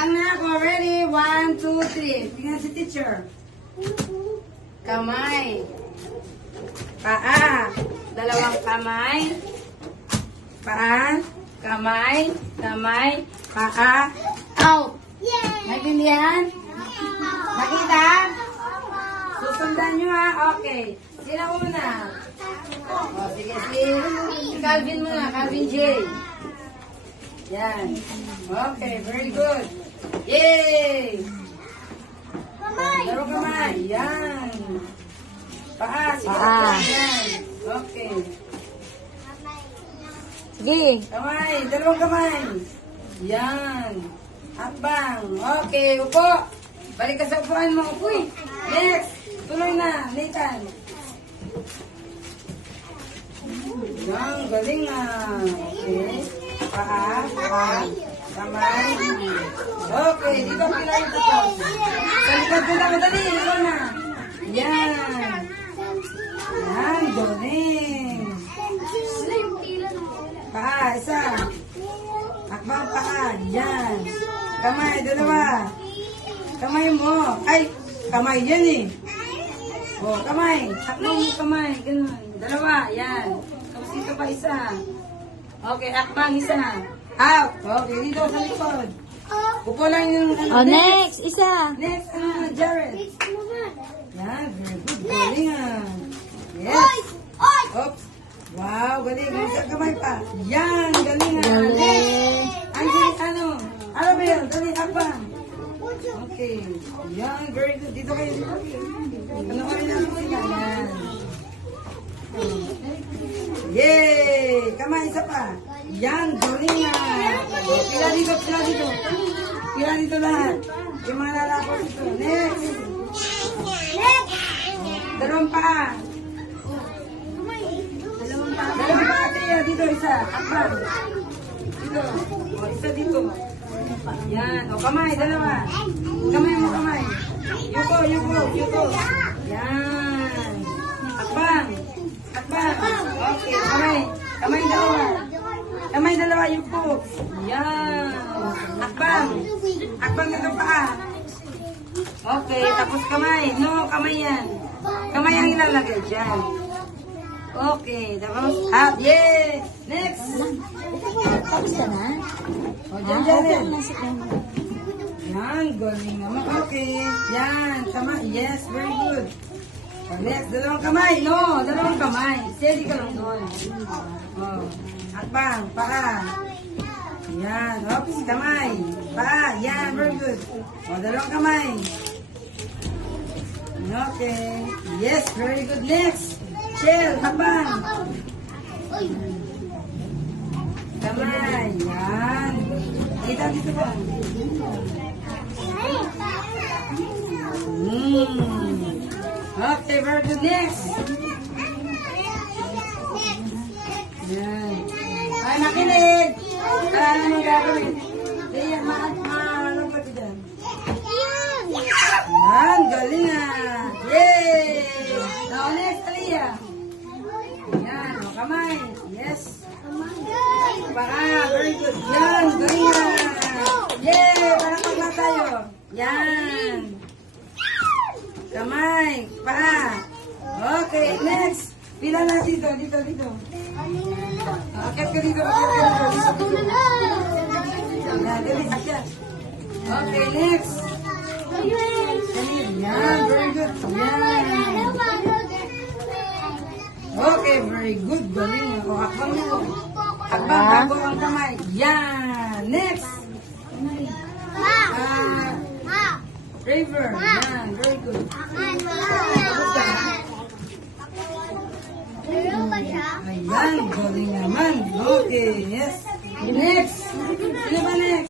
Hakbang na ako. Ready? 1, 2, 3. Tingnan si teacher. Kamay. Paa. Dalawang kamay. Paa. Kamay. Kamay. Paa. Out. Naintindihan? Nakita? Susundan nyo ha. Okay. Sino una? O, sige. Si Calvin muna. Calvin J. Yan. Okay. Very good. Yay! Laro kamay. Yan. Paa. Sige. Paa. Yan. Okay. Sige. Kamay. Dalawang kamay. Yan. Hakbang. Okay. Upo. Balik ka sa upuan mo. Uy. Next. Tuloy na. Nathan. Yan. Galing na. Okay. Paa. Paa. Kamay. Okay. Dito pilay ito. Sa likod ko lang. Dali. Ito na. Yan. Yan. Galing. Paa. Isa. Hakbang paa. Yan. Kamay. Dalawa. Kamay mo. Ay. Kamay yan eh. Oh, kamay. Hakbang mo kamay. Ganun. Dalawa. Yan. Tapos dito pa isa. Okay. Hakbang isa. Out. Okay. Dito sa likod. Upo lang yung... Oh, next. Isa. Next. Ano na, Jared? Yan. Very good. Galing ah. Yes. Oops. Wow. Galing. Isa kamay pa. Yan. Galing ah. Next. Galing. Ang ano? Arabel. Dali. Hakbang. Okay. Yan. Very good. Dito kayo. Ano kayo namin sila? Yan. Yay! Kamay, isa pa. Yan, galing nga. Pila dito, pila dito. Pila dito lahat. Yung mga lalako dito. Next. Dalawang paa. Dalawang paa, Tia. Dito, isa. Akbang. Dito. O, isa dito. Yan. O, kamay, dalawa. Kamay mo, kamay. Yuko, yuko, yuko. Yan. Akbang. Akbang. Okay, kamay. Kamay dalawa. Kamay dalawa, yuko. Yan. Akbang. Akbang ng paa. Okay, tapos kamay. No, kamay yan. Kamay ang ilalagay dyan. Okay, tapos up. Yay! Next. Tapos ka na? O, dyan, dyan, dyan. Nasa kanya. Yan, galing naman. Okay. Yan, tama. Yes, very good. O, next, dalawang kamay. No, dalawang kamay. Steady ka lang doon. O, akbang, paa. Yan, oops, kamay. Paa, yan, very good. O, dalawang kamay. Okay. Yes, very good. Next. Chill, akbang. Kamay, yan. Kita dito ba? Okay, very good. Next. Yan. Ay, nakinig. Ano nang gagawin? Yan, ano ba ito dyan? Yan, galing ah. Yay! Now, next, Aliyah. Yan, o, kamay. Yes. Baka, very good. Yan, galing ah. Yay! Parang pagla tayo. Yan. Kamay. Paa. Okay, next. Pila na dito, dito, dito. Akit ka dito, akit ka dito. Yan, dali, akit. Okay, next. Yan, very good. Yan. Okay, very good. Galing. O, hakbang mo. Hakbang, bago ang kamay. Yan. Next. River. Yan, very good. Tapos ka na. Ayan, galing naman. Okay, yes. Next.